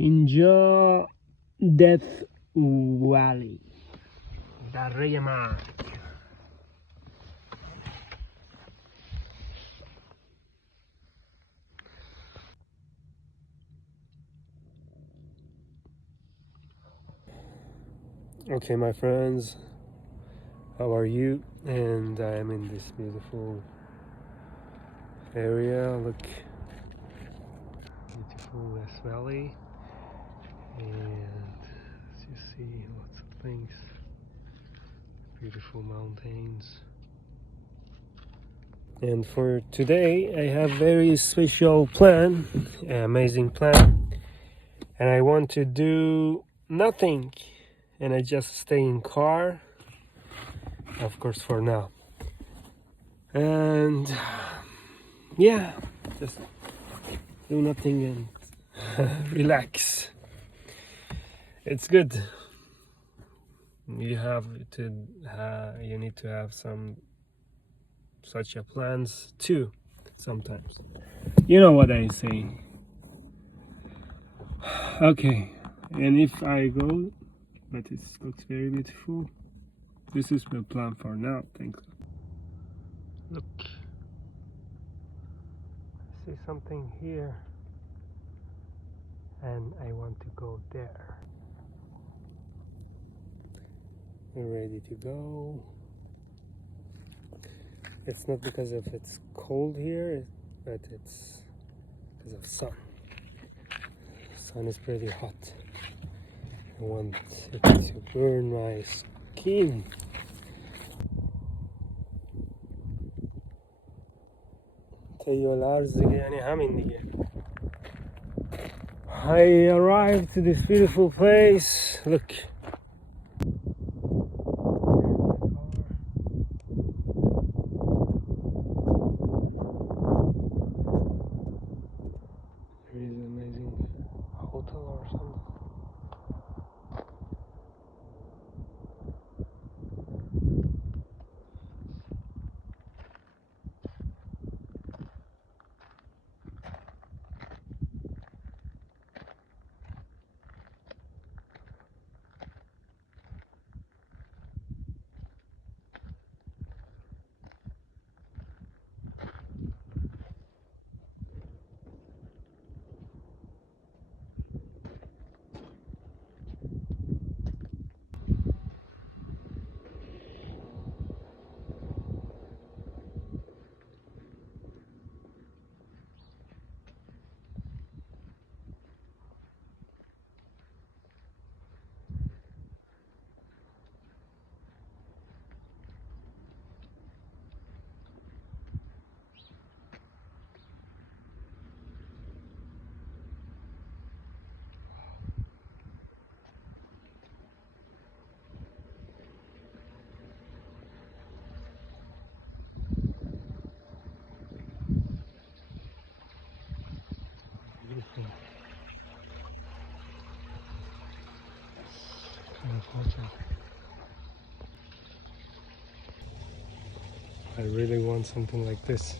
اینجا Death Valley دره مرگ. Okay, my friends, how are you? And I'm in this beautiful area. Look, beautiful West Valley, and as you see, lots of things, beautiful mountains. And for today, I have very special plan, amazing plan, and I want to do nothing, and I just stay in car, of course, for now. And yeah, just do nothing and relax. It's good. You need to have some such a plans too sometimes. You know what I say. Okay, and if I go, but it looks very beautiful. This is my plan for now. Thanks. Look, I see something here, and I want to go there. We're ready to go. It's not because of it's cold here, but it's because of sun. Sun is pretty hot. I want it to burn my skin. I arrived to this beautiful place. Look. There is an amazing hotel or something. Beautiful. I really want something like this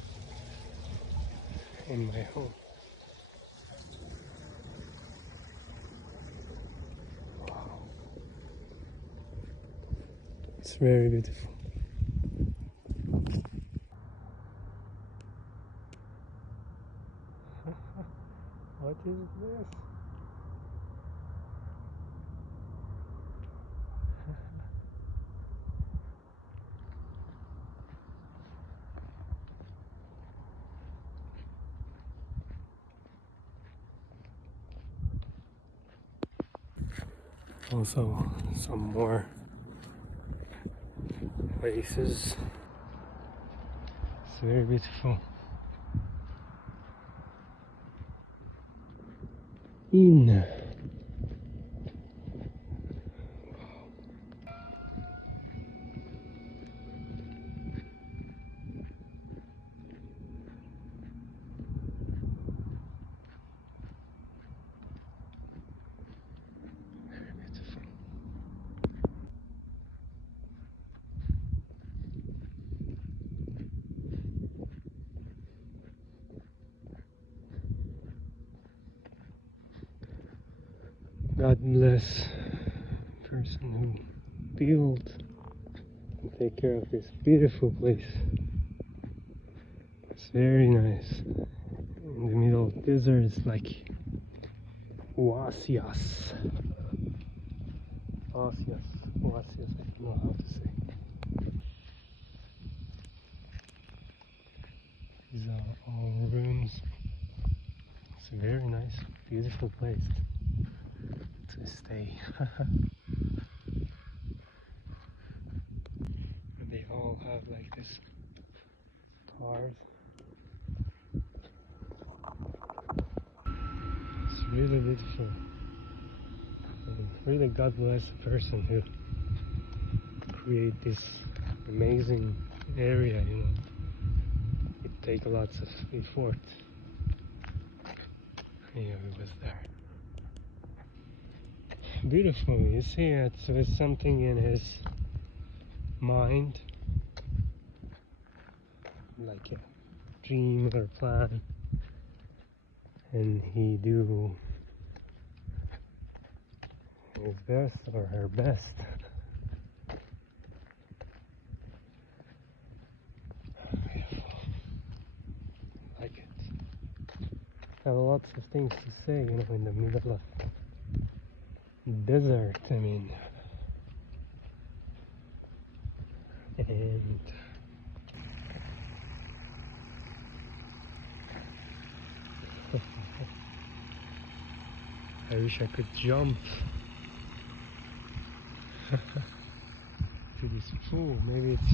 in my home. Wow. It's very beautiful. What is this? Also, some more places. It's very beautiful. In. Very beautiful. God bless the person who built and take care of this beautiful place. It's very nice. In the middle of the desert, it's like oasis. Oasis. Oasis, I don't know how to say. These are all rooms. It's a very nice, beautiful place to stay. And they all have like this cars. It's really beautiful. And really God bless the person who create this amazing area, you know. It takes lots of effort. Yeah, it was there. Beautiful, you see, it's with something in his mind, like a dream or plan, and he do his best or her best. Beautiful. Like it. I have lots of things to say, you know, in the middle of desert, I mean. And I wish I could jump to this pool. Maybe it's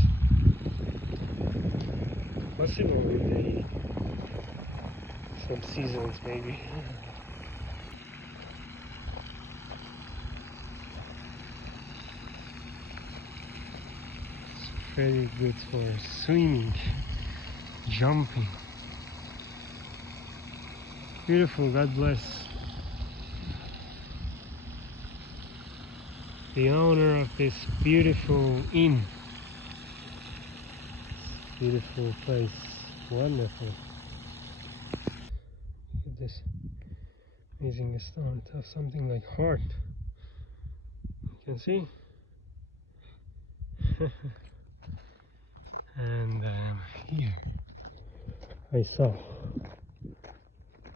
possible in some seasons, maybe. It's very good for swimming, jumping. Beautiful, God bless the owner of this beautiful inn. Beautiful place, wonderful. Look at this amazing stone. It has something like heart. You can see. And here I saw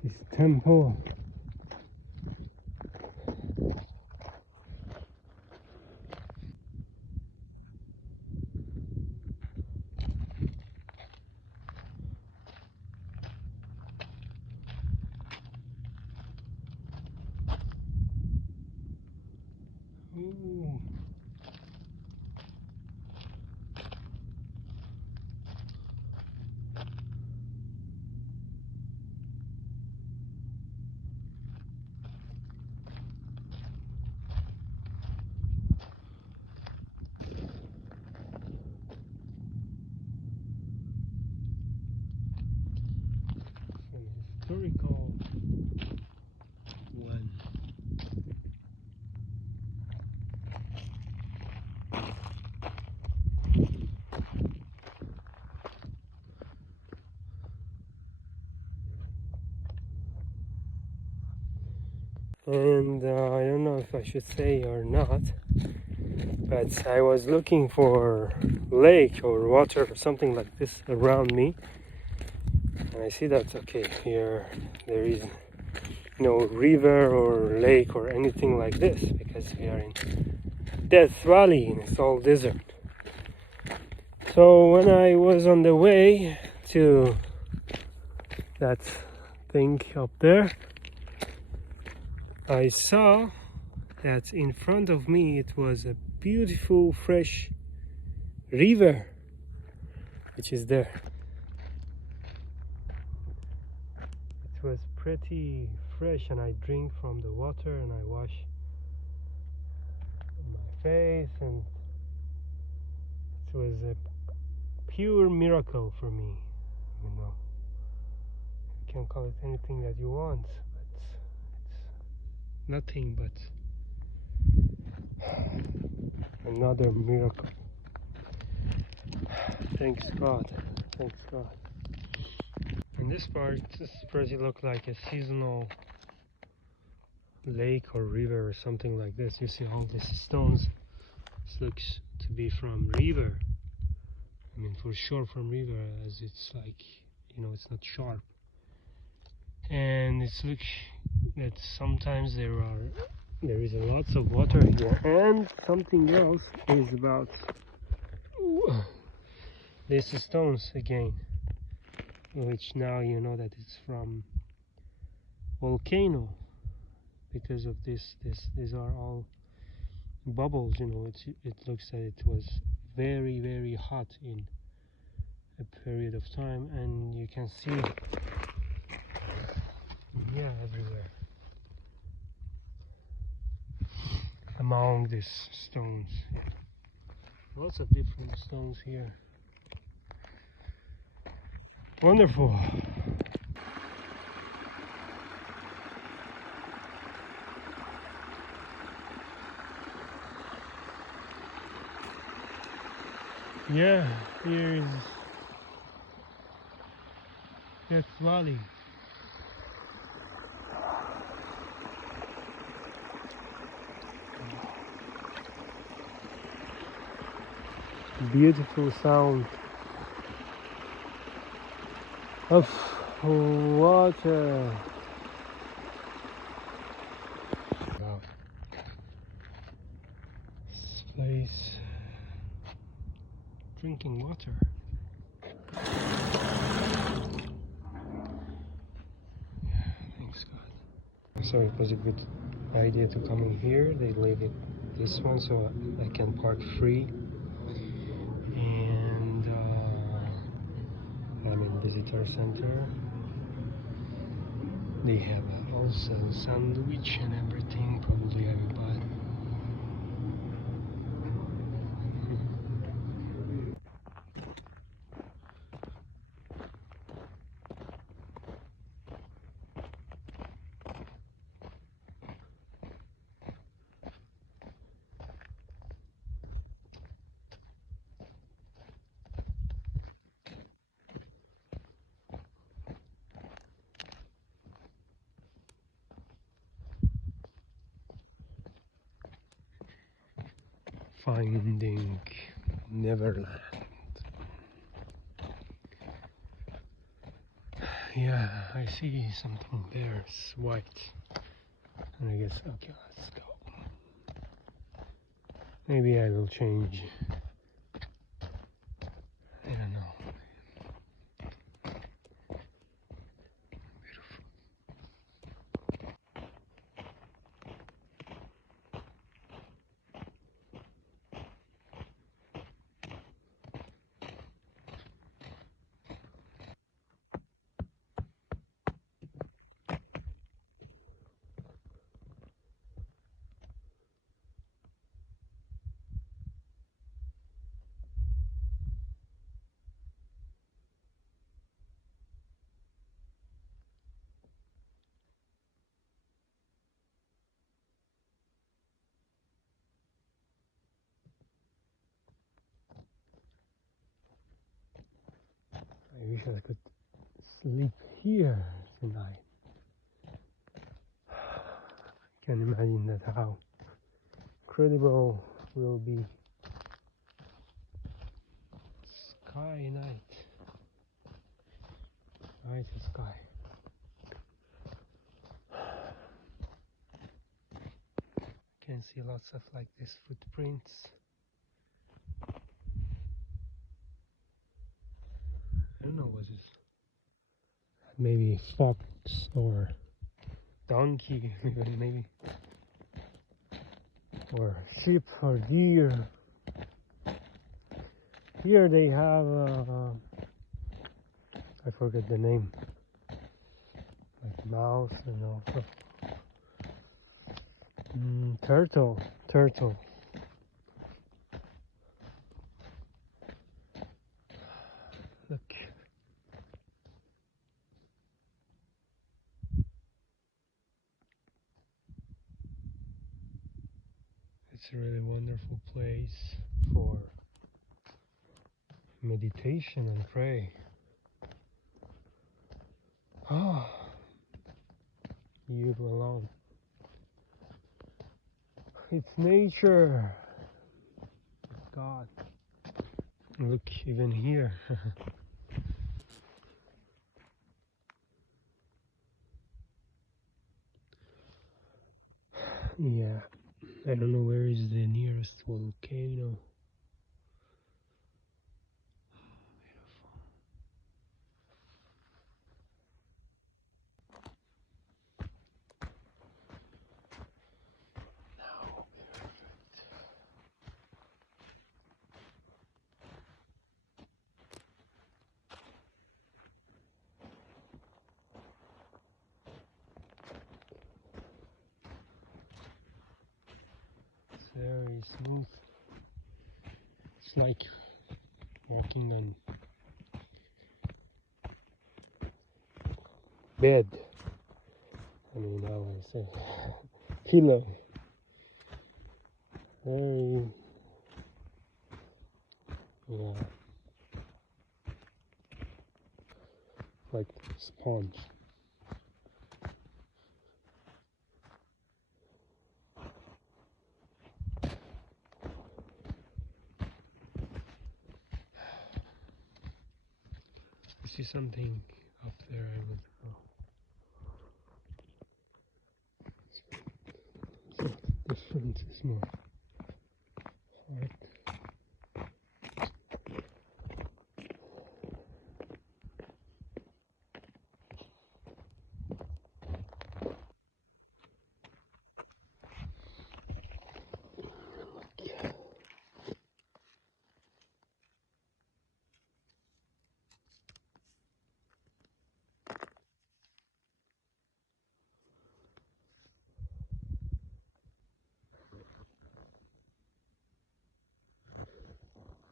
this temple. Ooh. An historical one. And I don't know if I should say or not, but I was looking for lake or water or something like this around me, and I see that okay, here there is no river or lake or anything like this because we are in Death Valley and it's all desert. So when I was on the way to that thing up there, I saw that in front of me it was a beautiful fresh river which is there. It was pretty fresh and I drink from the water and I wash my face, and it was a pure miracle for me. You know, you can call it anything that you want, but it's nothing but another miracle. Thanks God. Thanks God. And this part, this pretty look like a seasonal lake or river or something like this. You see all these stones. This looks to be from river. I mean, for sure from river, as it's like, you know, it's not sharp. And it's looks that sometimes there is a lots of water here. And something else is about these stones again, which now you know that it's from volcano, because of these are all bubbles, you know. It looks that it was very hot in a period of time, and you can see, yeah, everywhere among these stones. Yeah. Lots of different stones here. Wonderful. Yeah, here is Death Valley. Beautiful sound of water. Wow. This place, drinking water. Thanks God. So it was a good idea to come in here. They leave it this one so I can park free. And I'm in visitor center. They have also sandwich and everything. Probably I will buy. Finding Neverland. Yeah, I see something there. It's white. And I guess, okay, let's go. Maybe I will change. I don't know. Beautiful. I wish I could sleep here tonight. I can imagine that how incredible will be sky night. Night sky. Can see lots of like these footprints. I don't know what is. Maybe fox or donkey, maybe, or sheep or deer. Here they have, I forget the name, like mouse and also turtle. Look, it's a really wonderful place for meditation and pray. Ah, you alone. It's nature. God. Look, even here. Yeah, I don't know where is the nearest volcano. It's very smooth. It's like walking on bed. I mean, how I say, pillow. Very, yeah, like sponge. I see something up there. I will go. It's different. It's more hard.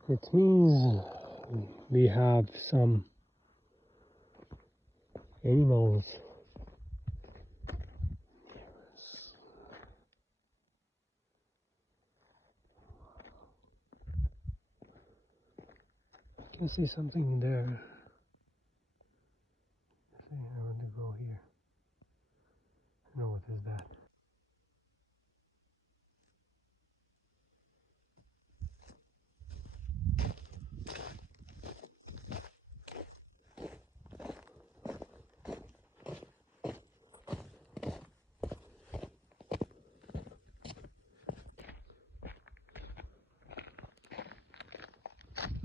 It means we have some animals. I can see something there. I want to go here. I know what is that.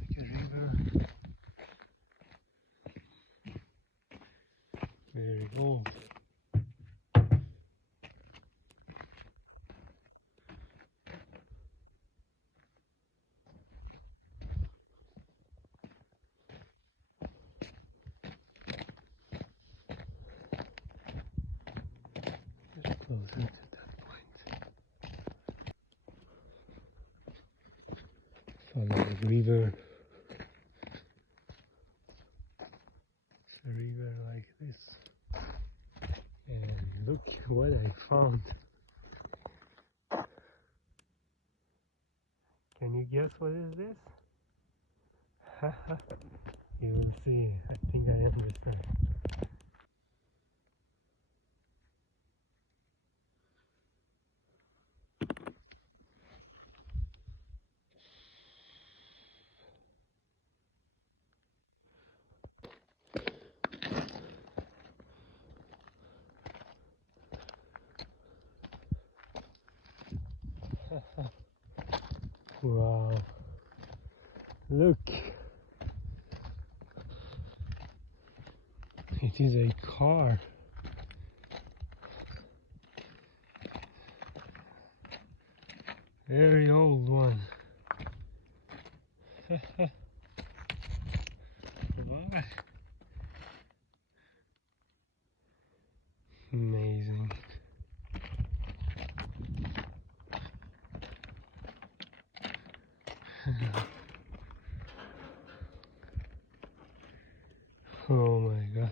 Like a river. Very old. Get closer to that point. Follow the river. It's a river like this. And look what I found. Can you guess what is this? You will see. I think I understand. Wow. Look. It is a car. Very old one. What? Amazing. Oh my god.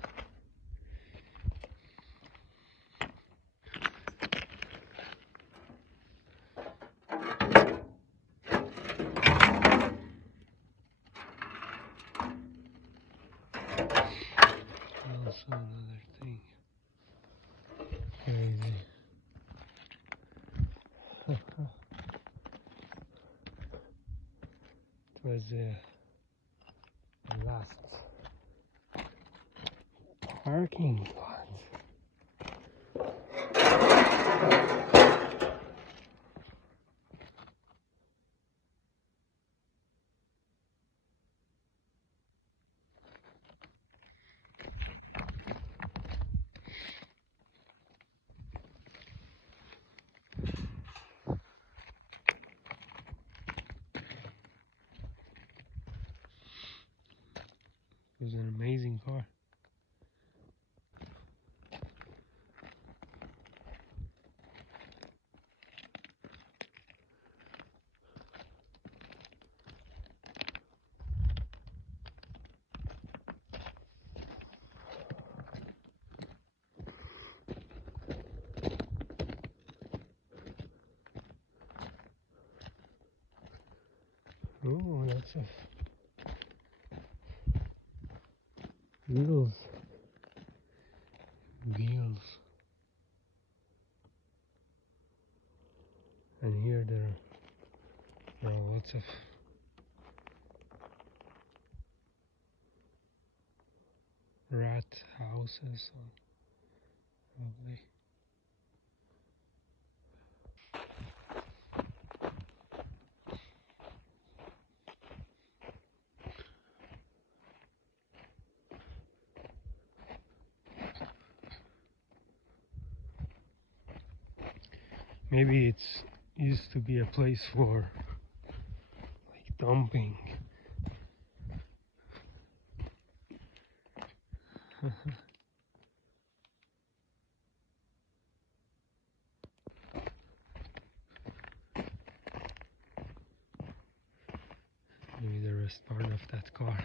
Also another thing. Crazy. the last parking lot. It was an amazing car. Oh, lots of wheels. And here there are lots of rat houses. Lovely. Maybe it's used to be a place for like dumping. Maybe the rest part of that car.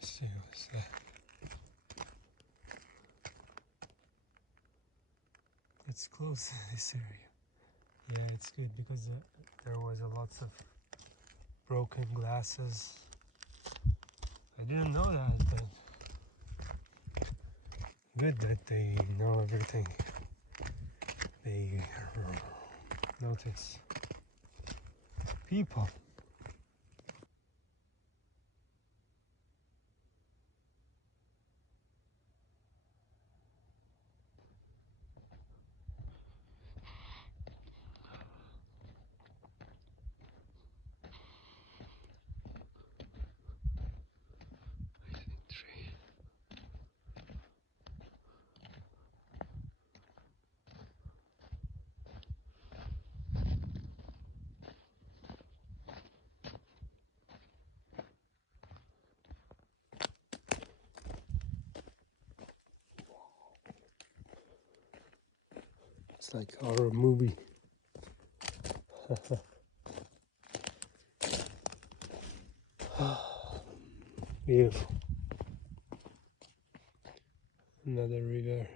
Let's see what's that. It's close, this area. Yeah, it's good because there was a lots of broken glasses. I didn't know that, but good that they know everything. They notice people. It's like a horror movie. Beautiful. Another river.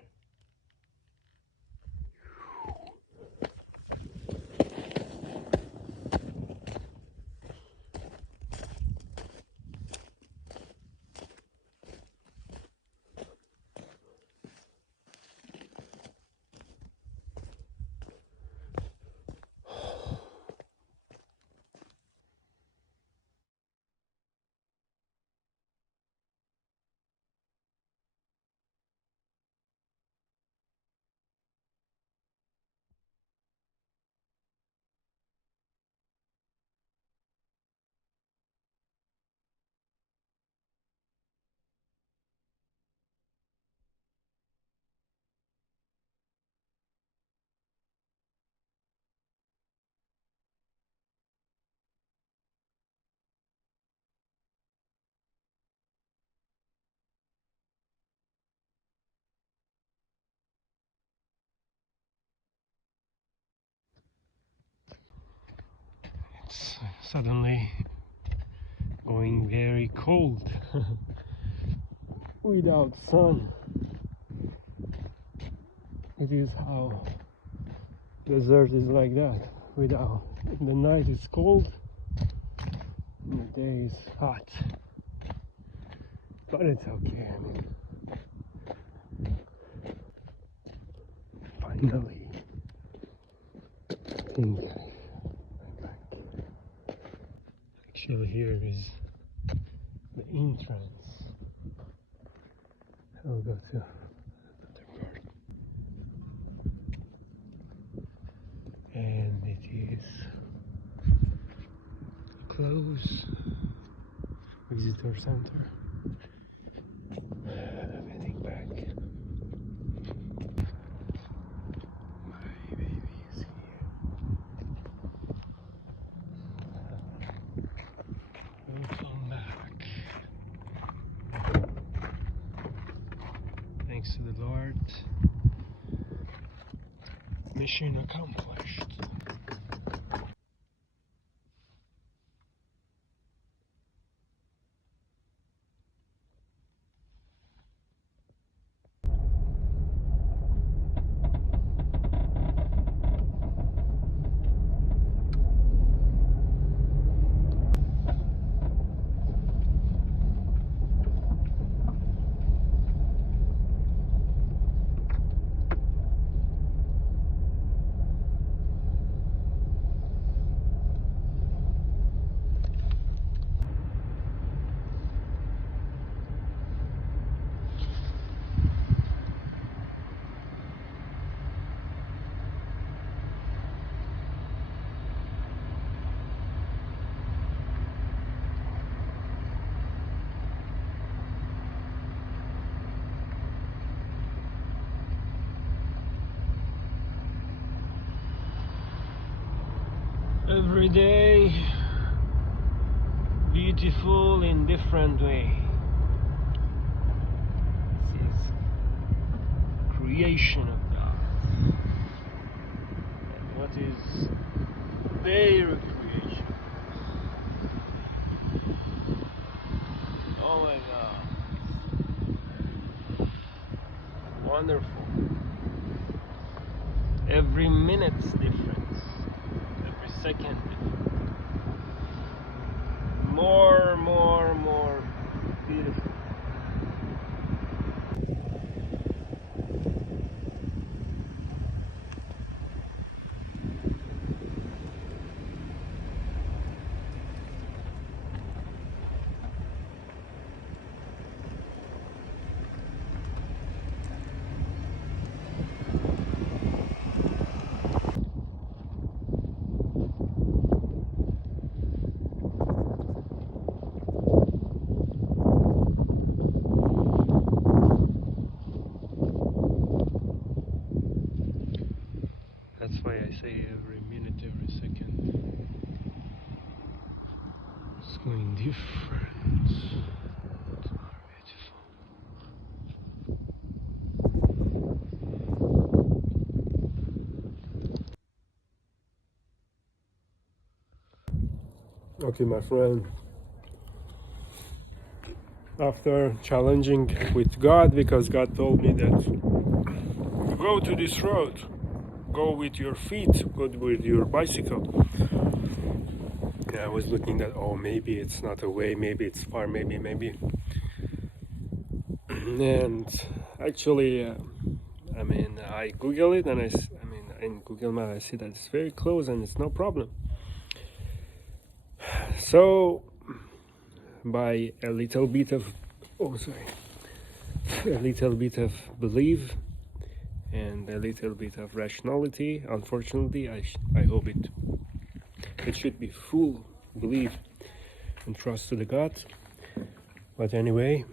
It's suddenly going very cold without sun. It is how desert is like that. Without the night is cold, and the day is hot. But it's okay. I mean, Finally, think I'm back. Actually, here is the entrance. I'll go to another part. And it is close visitor center. I'm heading back. My baby is here. Welcome back. Thanks to the Lord. Mission accomplished. Every day beautiful in different way. This is creation of God. And what is their creation? Oh my God. Wonderful. Every minute's difference. Every second difference. More beautiful. That's why I say every minute, every second. It's going different. It's more beautiful. Okay, my friend. After challenging with God, because God told me that go to this road, go with your feet, go with your bicycle. Yeah, I was looking at, oh, maybe it's not a way, maybe it's far, maybe. And actually, I Google it, and in Google Maps I see that it's very close and it's no problem. So, by a little bit of, a little bit of belief and a little bit of rationality, unfortunately, I hope it should be full belief and trust to the God. But anyway,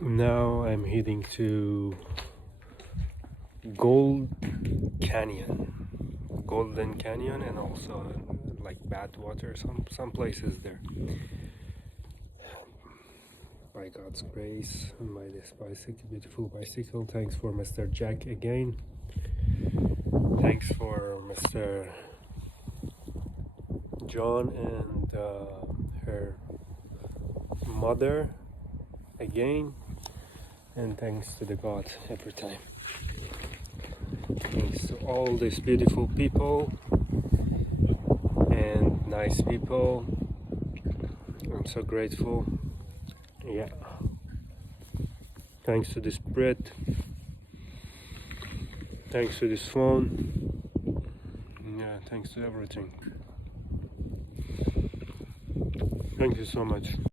now I'm heading to Golden Canyon, and also like Badwater, some places there. By God's grace, and by this beautiful bicycle. Thanks for Mr. Jack again. Thanks for Mr. John and her mother again, and thanks to the God every time. Thanks to all these beautiful people and nice people. I'm so grateful. Yeah. Thanks to the Spirit. thanks to this phone. Yeah, thanks to everything. Thank you so much.